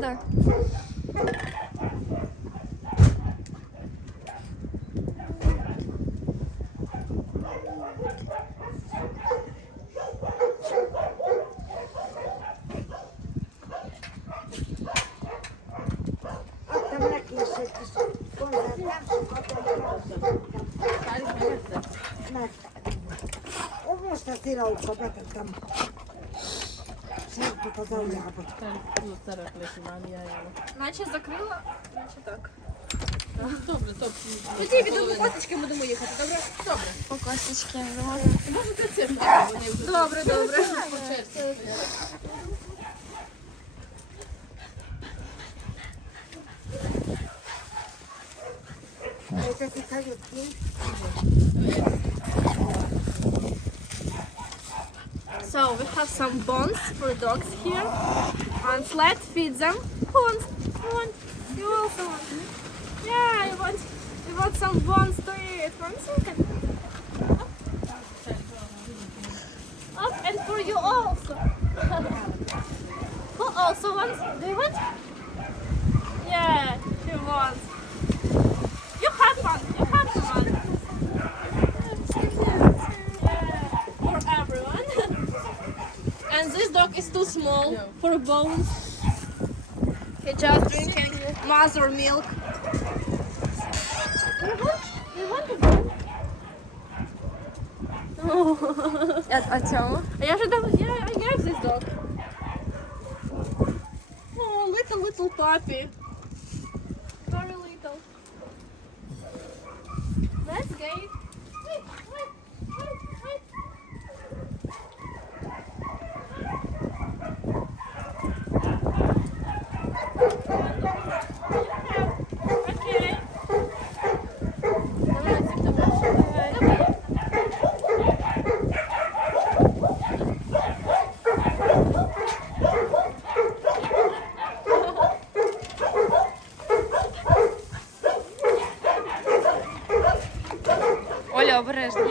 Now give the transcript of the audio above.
Да. Omasta tilaukko päätetään. Сердито заляпать. Наче закрила, наче так. Добре, добре. Тоді відомо косточки будемо їхати, добре? Добре. По косточки можна. Можете це вони вже Добре, добре. по черзі. Это фикают, So we have some bones for dogs here, and let's feed them. Who wants? You also want? Yeah, you want some bones to eat. 1 second. Up and for you also. Who also wants? Do you want? Yeah, she wants. You have one. You have one. For everyone. And this dog is too small for bones. He just drinking mother milk. You want a bone? А цьому? Я же дам, I gave this dog. Oh, little puppy. Very little. Let's go. Wait. Okay. Оля, обережно.